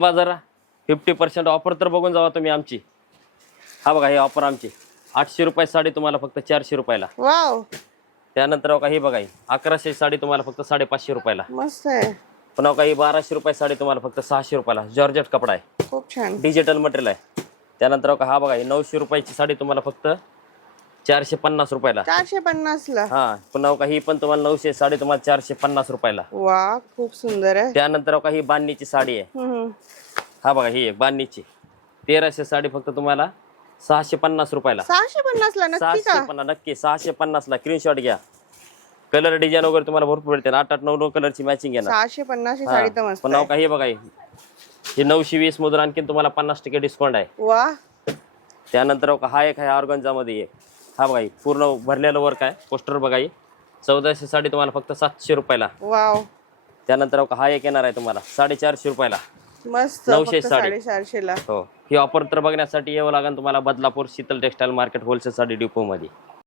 जरा 50% ऑफर तर बघून जावा तुम्ही आमची. हा बघा ही ऑफर आमची 800 रुपये साडी तुम्हाला फक्त 400 रुपयाला. वाव, त्यानंतर बघा ही बघा ही 1100 साडी तुम्हाला फक्त 550 रुपयाला. मस्त आहे. पुन्हा बघा ही 1200 रुपये साडी तुम्हाला फक्त 600 रुपयाला. जॉर्जेट कपडा आहे, खूप छान. डिजिटल मटेरियल आहे. त्यानंतर बघा हा बघा ही 900 रुपयाची साडी तुम्हाला फक्त 450 रुपयाला. 450 ला. हा पुन्हा बघा ही पण तुम्हाला 900 साडी तुम्हाला 450 रुपयाला. वा, खूप सुंदर आहे. त्यानंतर बघा ही बांधणीची साडी आहे. हा बघा ही एक बांधणीची 1300 साडी फक्त तुम्हाला 650 रुपयाला. 650 ला नक्की का? 650 नक्की 650 ला. स्क्रीनशॉट घ्या. कलर डिझाईन वगैरे तुम्हाला भरपूर भेटते. 8-8 9-9 कलरची मॅचिंग आहे ना. 650 ही साडी तर मस्त पण आहे. काही बघा हे 920 मधून आणखी तुम्हाला 50% डिस्काउंट आहे. वा, त्यानंतर बघा हा एक आहे ऑर्गन्झा मध्ये एक. हा बघा पूर्ण भरलेलं वर्क आहे. पोस्टर बघा 1400 साडी तुम्हाला फक्त 700 रुपयाला. वाव, त्यानंतर बघा हा एक येणार आहे तुम्हाला 450 रुपयाला. मस्त. 900 फक्त साडी. 450 ला. हो ही ऑफर तर बघण्यासाठी यावं लागेल तुम्हाला Badlapur Sheetal textile market wholesale sari depot मध्ये.